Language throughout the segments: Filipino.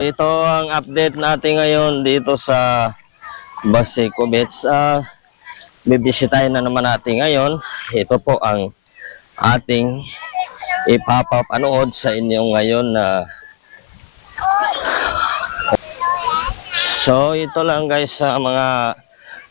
Ito ang update natin ngayon dito sa Baseco Beach. Bibisitahin na naman natin ngayon. Ito po ang ating ipapapanood sa inyo ngayon na so ito lang guys sa mga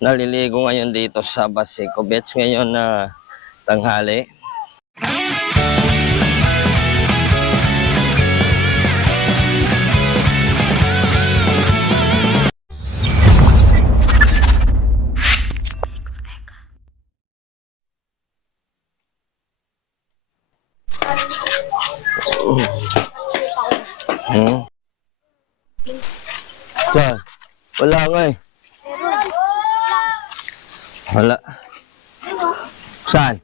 naliligo ngayon dito sa Baseco Beach ngayon na tanghali. Saan? Wala nga eh. Wala. Saan?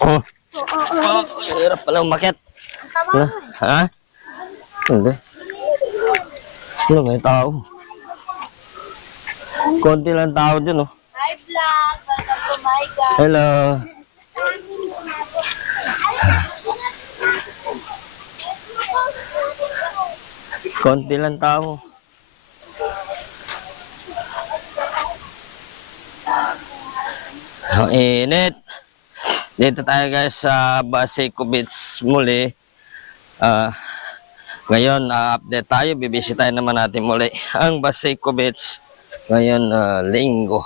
Oh. Hirap pala umakyat. Ha? Hindi. Ano, may tao. Konti lang tao dyan, oh. Hi vlog! Welcome to my God! Hello. Konti lang tao. Ang init. Dito tayo guys sa Baseco Beach muli. Ngayon, update tayo. Bibisitahin naman natin muli ang Baseco Beach. Ngayon, linggo.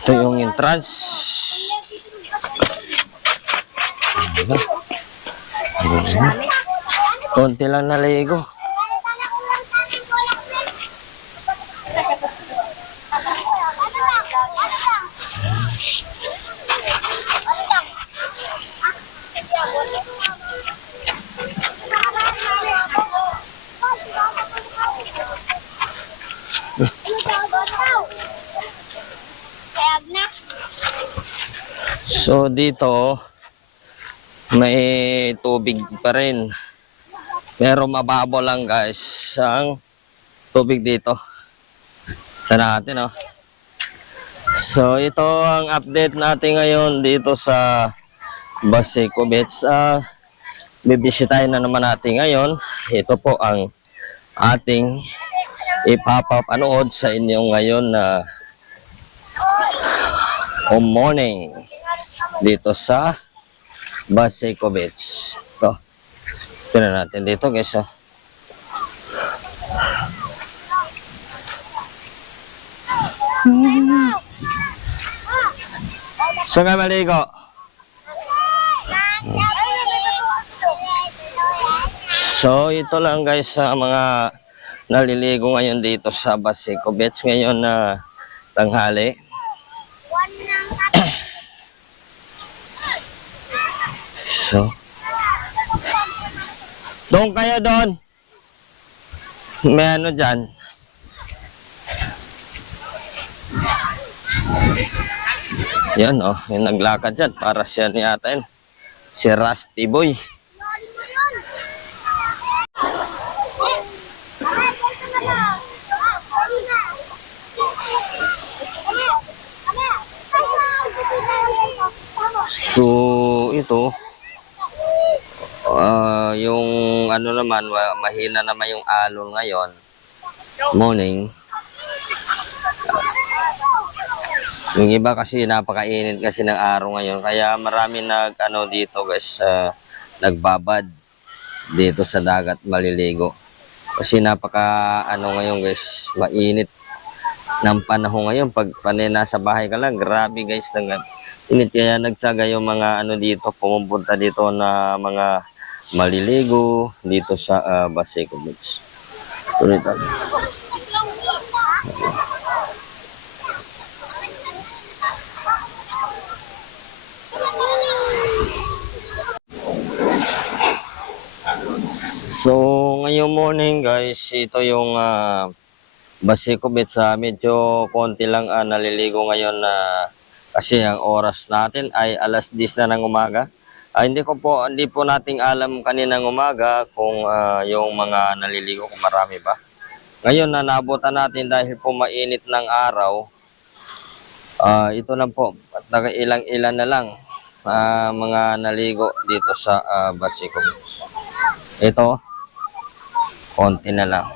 Ito yung entrance. Konti lang naligo. So dito may tubig pa rin. Pero mababaw lang guys ang tubig dito. Ito natin oh. So ito ang update natin ngayon dito sa Baseco Beach. Bibisitahin na naman natin ngayon. Ito po ang ating ipapapanood sa inyo ngayon na morning dito sa Baseco Beach. Ito. Tignan natin dito guys. Saan ka maligo? So ito lang guys sa mga naliligo ngayon dito sa Baseco Beach ngayon na tanghali. So doon kayo doon. May ano dyan. Yan oh, yung naglakad dyan. Para siya ni atin. Si Rusty Boy. So ito yung ano naman mahina naman yung alon ngayon morning. Yung iba kasi napakainit kasi ng araw ngayon kaya marami ano dito guys nagbabad dito sa dagat maliligo kasi napaka ano ngayon guys mainit ng panahon ngayon. Pag nasa bahay ka lang grabe guys ng init kaya nagsaga yung mga ano dito pumupunta dito na mga maliligo dito sa Baseco Beach. Ulit. So ngayong morning guys, ito yung Baseco Beach. Medyo konti lang naliligo ngayon kasi ang oras natin ay alas 10 na ng umaga. Hindi po nating alam kaninang umaga kung yung mga naliligo kung marami ba. Ngayon na naabutan natin dahil po mainit ng araw, ito lang po, at ilang-ilan na lang mga naligo dito sa Basico Beach. Ito, konti na lang.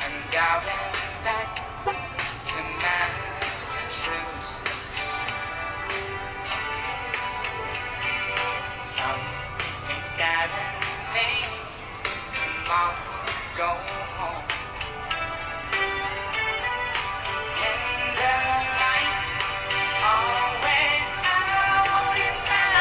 And going back to Massachusetts. Something's telling me Mom to go home. And the lights all went out in my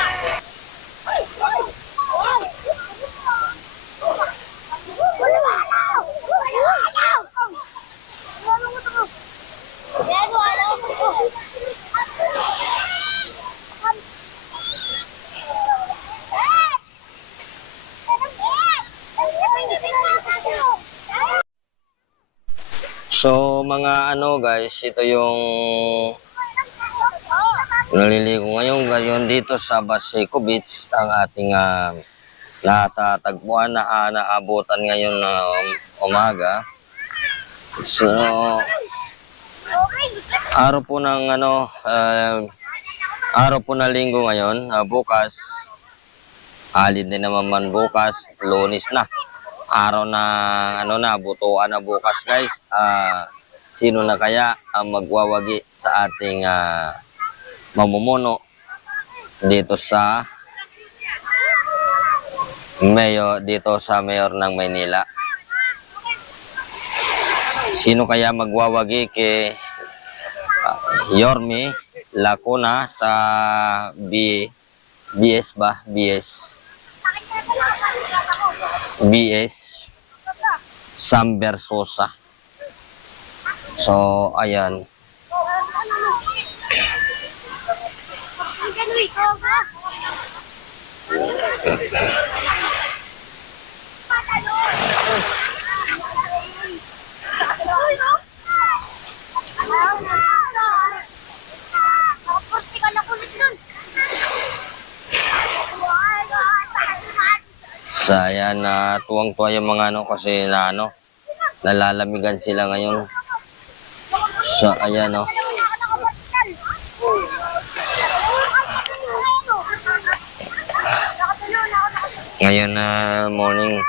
So mga guys, ito yung naliligo ngayon dito sa Basico Beach, ang ating natatagpuan na naabutan ngayon na umaga. So araw po ng araw po na linggo ngayon, bukas alin din naman bukas, Lunes na. Araw na butuan na bukas guys. Sino na kaya ang magwawagi sa ating mamumuno dito sa mayor ng Maynila? Sino kaya magwawagi kay Yorme Lacuna sa BS Sam Versosa. So ayan, so ayan, tuwang-tuwa yung mga kasi nalalamigan sila ngayon. So ayan ngayon morning.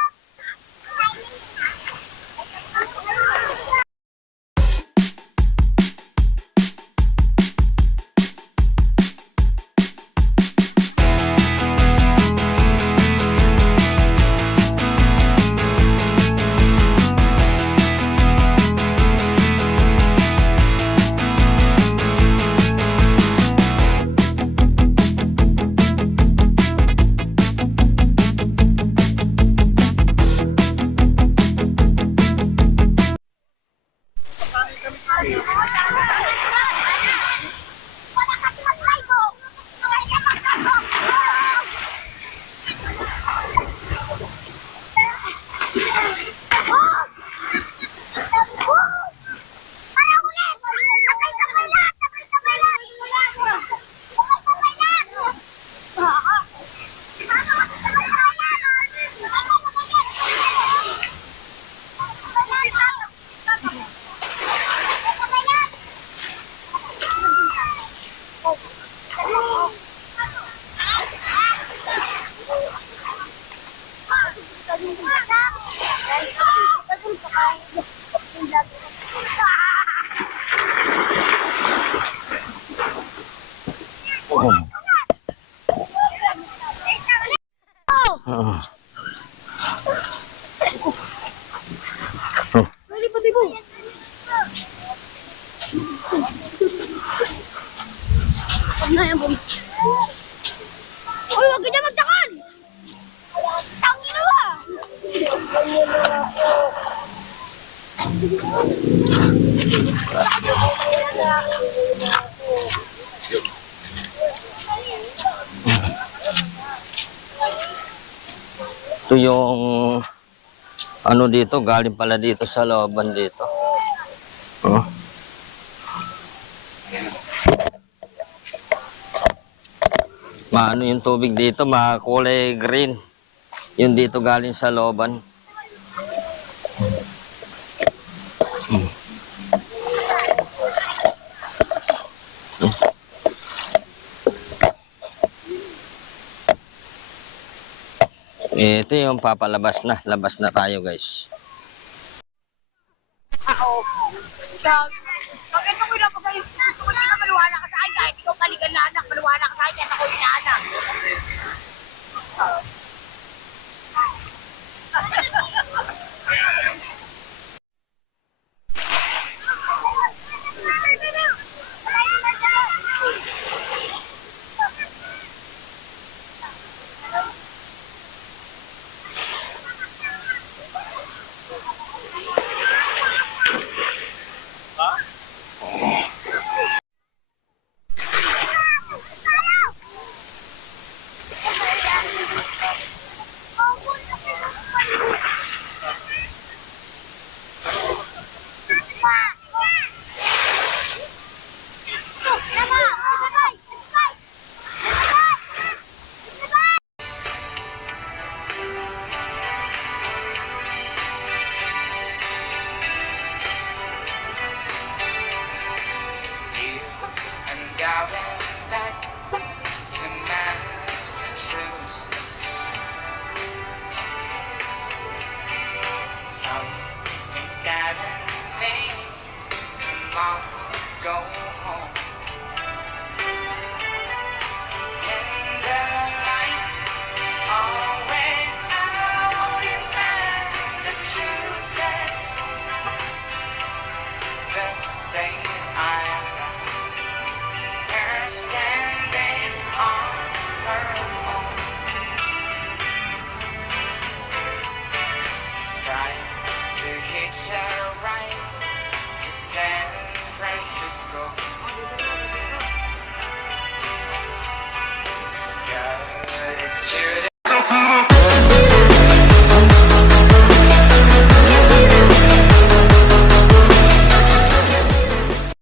Uy, wag ka dyan magtakal! Tangin na ba? Ito yung ano dito, galing pala dito sa looban dito. Oh. Maano yung tubig dito, makulay green. Yung dito galing sa looban. Ito yung papalabas na. Labas na tayo guys. Ako. Pag ito ko na pag gusto ko na maniwala ka sa akin kahit ikaw kaligan na anak, maniwala ka sa akin kahit ako inaanak. You and going back to Massachusetts. Something's telling me Mom must go home. And the lights all went out in Massachusetts the day I left her standing on her own, trying to hitch a ride